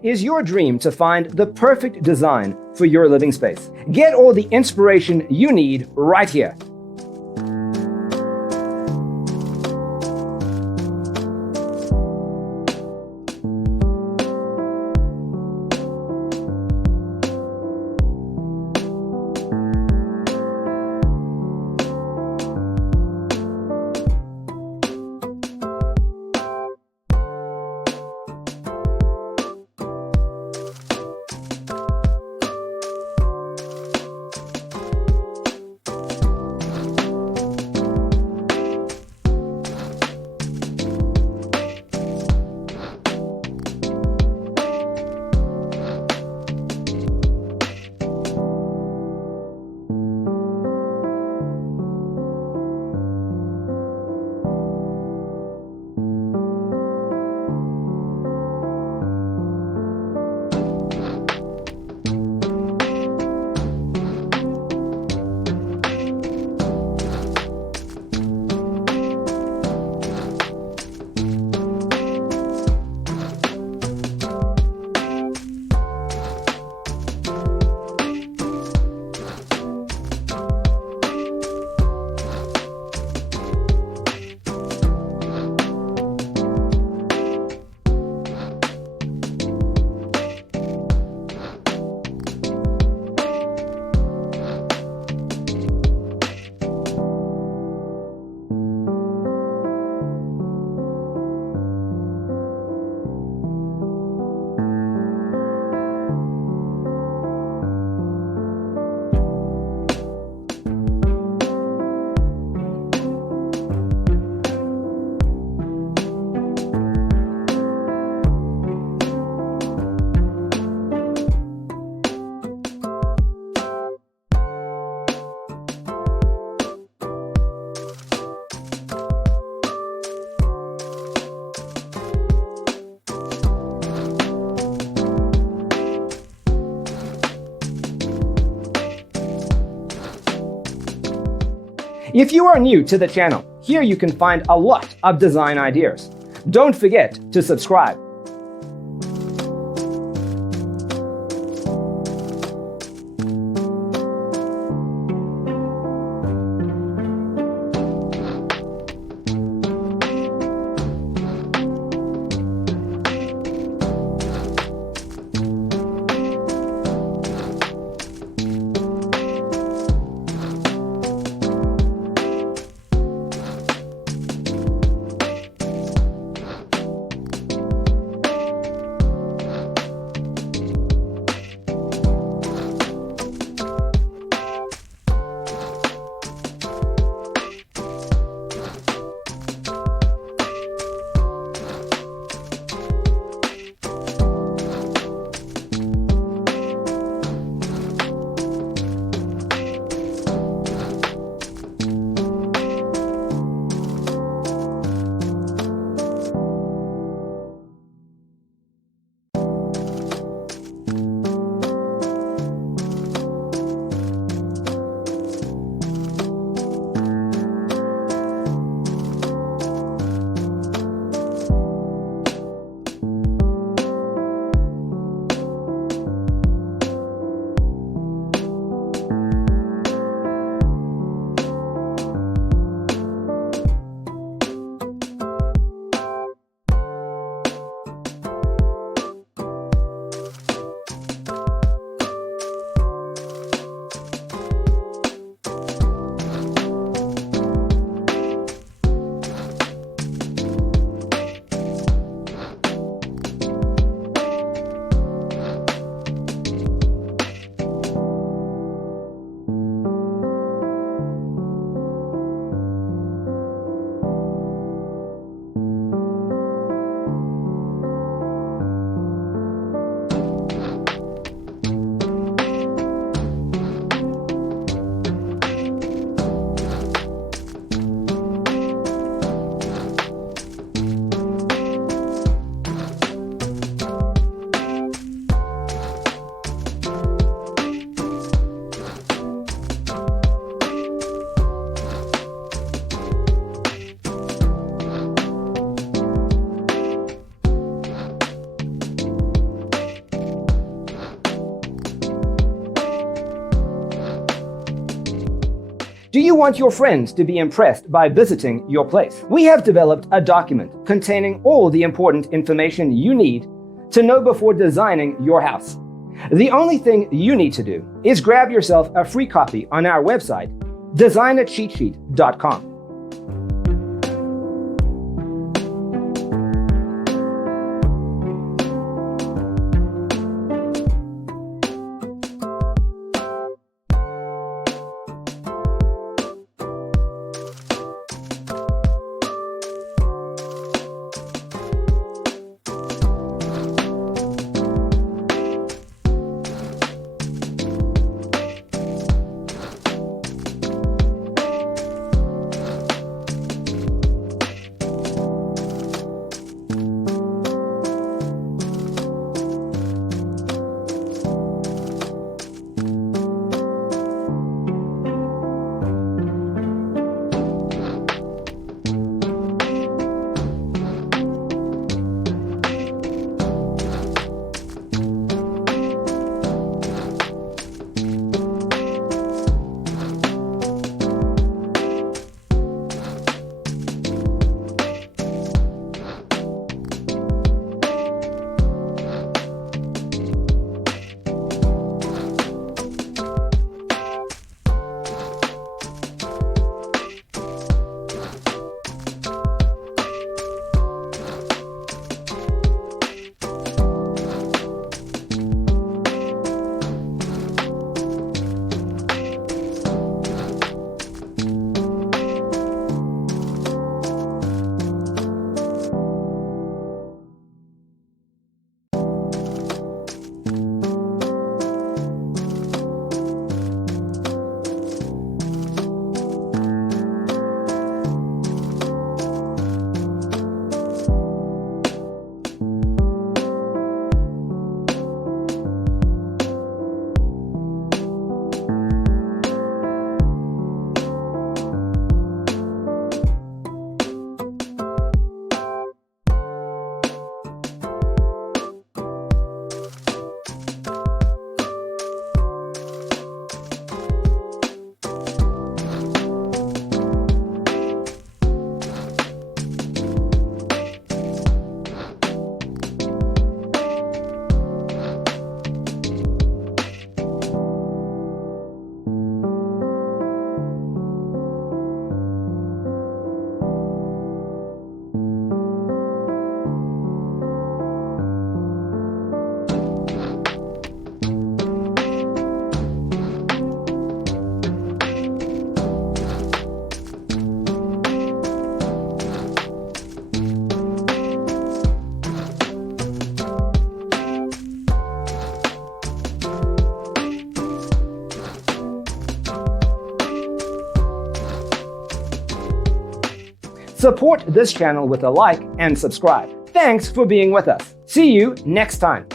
Is your dream to find the perfect design for your living space? Get all the inspiration you need right here. If you are new to the channel, here you can find a lot of design ideas. Don't forget to subscribe. Do you want your friends to be impressed by visiting your place? We have developed a document containing all the important information you need to know before designing your house. The only thing you need to do is grab yourself a free copy on our website, designacheatsheet.com. Support this channel with a like and subscribe. Thanks for being with us. See you next time.